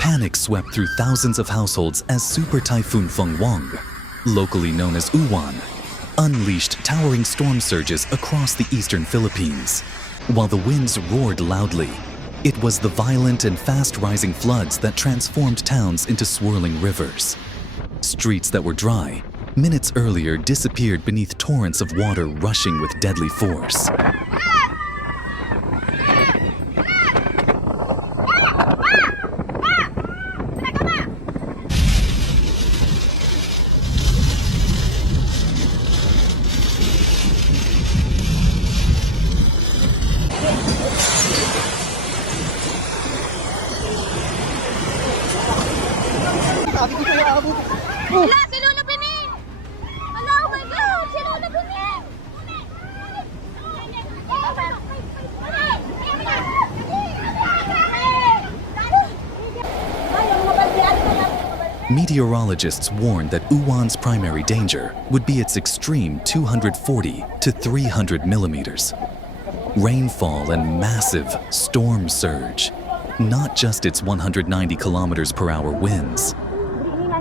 Panic swept through thousands of households as Super Typhoon Fung-wong, locally known as Uwan, unleashed towering storm surges across the eastern Philippines. While the winds roared loudly, it was the violent and fast-rising floods that transformed towns into swirling rivers. Streets that were dry, minutes earlier disappeared beneath torrents of water rushing with deadly force. Meteorologists warned that Uwan's primary danger would be its extreme 240 to 300 millimeters. Rainfall and massive storm surge, not just its 190 kilometers per hour winds.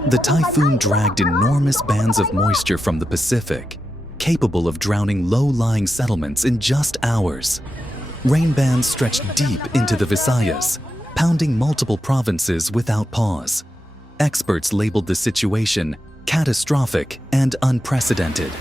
The typhoon dragged enormous bands of moisture from the Pacific, capable of drowning low-lying settlements in just hours. Rain bands stretched deep into the Visayas, pounding multiple provinces without pause. Experts labeled the situation catastrophic and unprecedented.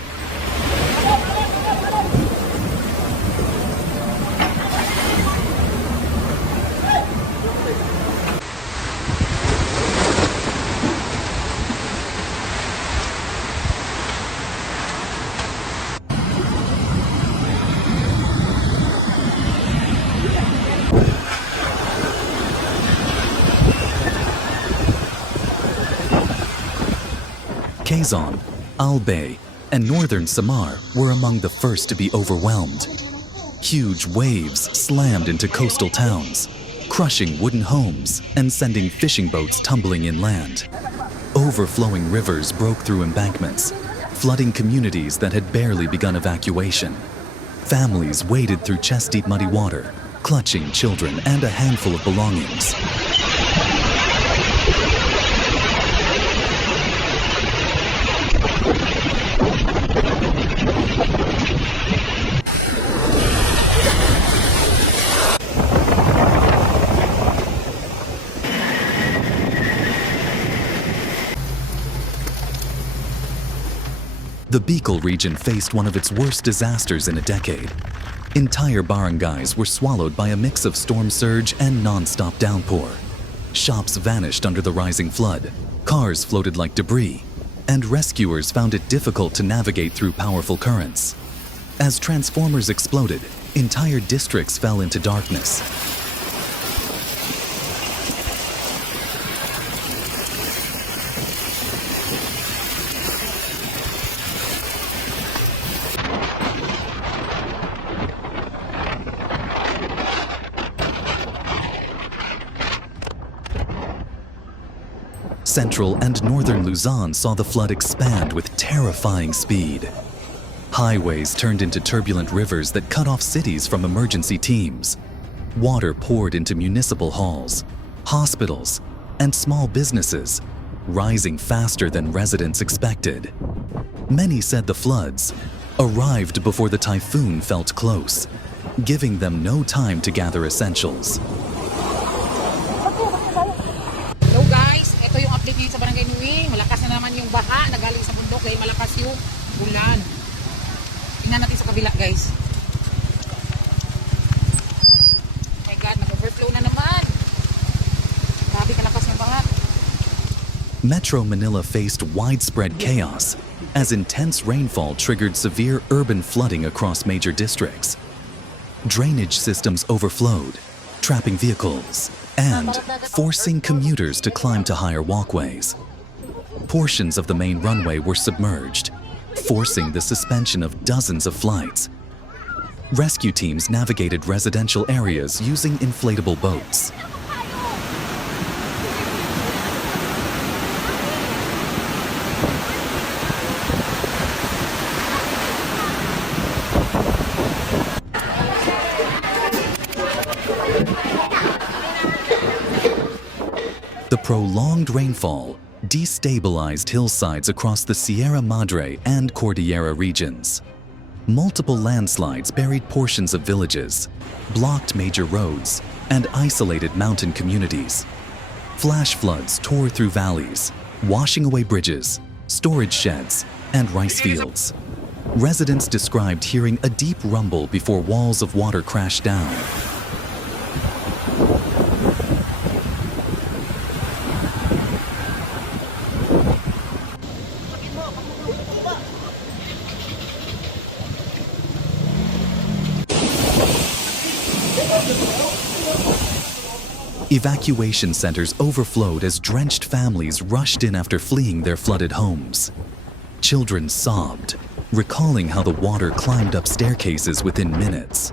Quezon, Albay, and northern Samar were among the first to be overwhelmed. Huge waves slammed into coastal towns, crushing wooden homes and sending fishing boats tumbling inland. Overflowing rivers broke through embankments, flooding communities that had barely begun evacuation. Families waded through chest-deep muddy water, clutching children and a handful of belongings. The Bicol region faced one of its worst disasters in a decade. Entire barangays were swallowed by a mix of storm surge and non-stop downpour. Shops vanished under the rising flood, cars floated like debris, and rescuers found it difficult to navigate through powerful currents. As transformers exploded, entire districts fell into darkness. Central and northern Luzon saw the flood expand with terrifying speed. Highways turned into turbulent rivers that cut off cities from emergency teams. Water poured into municipal halls, hospitals, and small businesses, rising faster than residents expected. Many said the floods arrived before the typhoon felt close, giving them no time to gather essentials. Hello guys, ito yung update dito sa barangay Nuing. Malakas na naman yung baha, nagaling sa bundok dahil malakas yung ulan. Tingnan natin sa kabila guys. Oh my God, nag-overflow na naman. Grabe kalakas ng baha. Metro Manila faced widespread chaos as intense rainfall triggered severe urban flooding across major districts. Drainage systems overflowed, trapping vehicles and forcing commuters to climb to higher walkways. Portions of the main runway were submerged, forcing the suspension of dozens of flights. Rescue teams navigated residential areas using inflatable boats. Prolonged rainfall destabilized hillsides across the Sierra Madre and Cordillera regions. Multiple landslides buried portions of villages, blocked major roads, and isolated mountain communities. Flash floods tore through valleys, washing away bridges, storage sheds, and rice fields. Residents described hearing a deep rumble before walls of water crashed down. Evacuation centers overflowed as drenched families rushed in after fleeing their flooded homes. Children sobbed, recalling how the water climbed up staircases within minutes.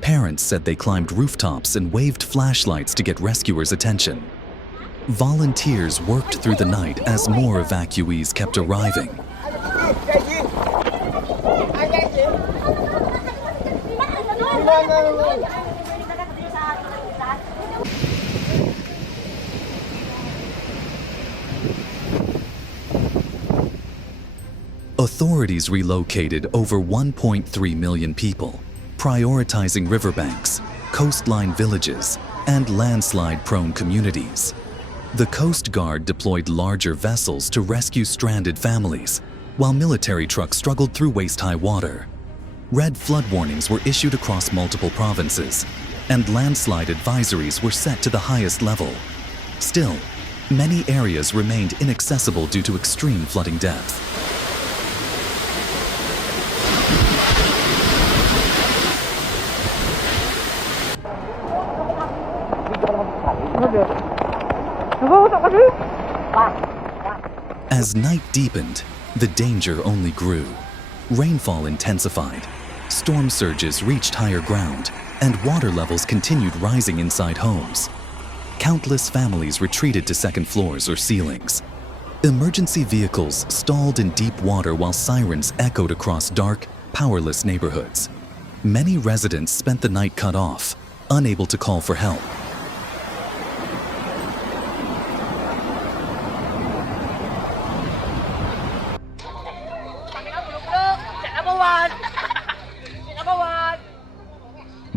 Parents said they climbed rooftops and waved flashlights to get rescuers' attention. Volunteers worked through the night as more evacuees kept arriving. Authorities relocated over 1.3 million people, prioritizing riverbanks, coastline villages, and landslide-prone communities. The Coast Guard deployed larger vessels to rescue stranded families, while military trucks struggled through waist-high water. Red flood warnings were issued across multiple provinces, and landslide advisories were set to the highest level. Still, many areas remained inaccessible due to extreme flooding depth. As night deepened, the danger only grew. Rainfall intensified, storm surges reached higher ground, and water levels continued rising inside homes. Countless families retreated to second floors or ceilings. Emergency vehicles stalled in deep water while sirens echoed across dark, powerless neighborhoods. Many residents spent the night cut off, unable to call for help.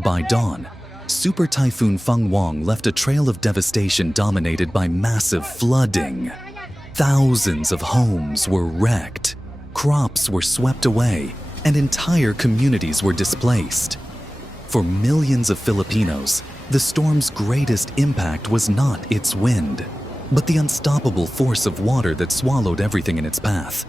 By dawn, Super Typhoon Fung-wong left a trail of devastation dominated by massive flooding. Thousands of homes were wrecked, crops were swept away, and entire communities were displaced. For millions of Filipinos, the storm's greatest impact was not its wind, but the unstoppable force of water that swallowed everything in its path.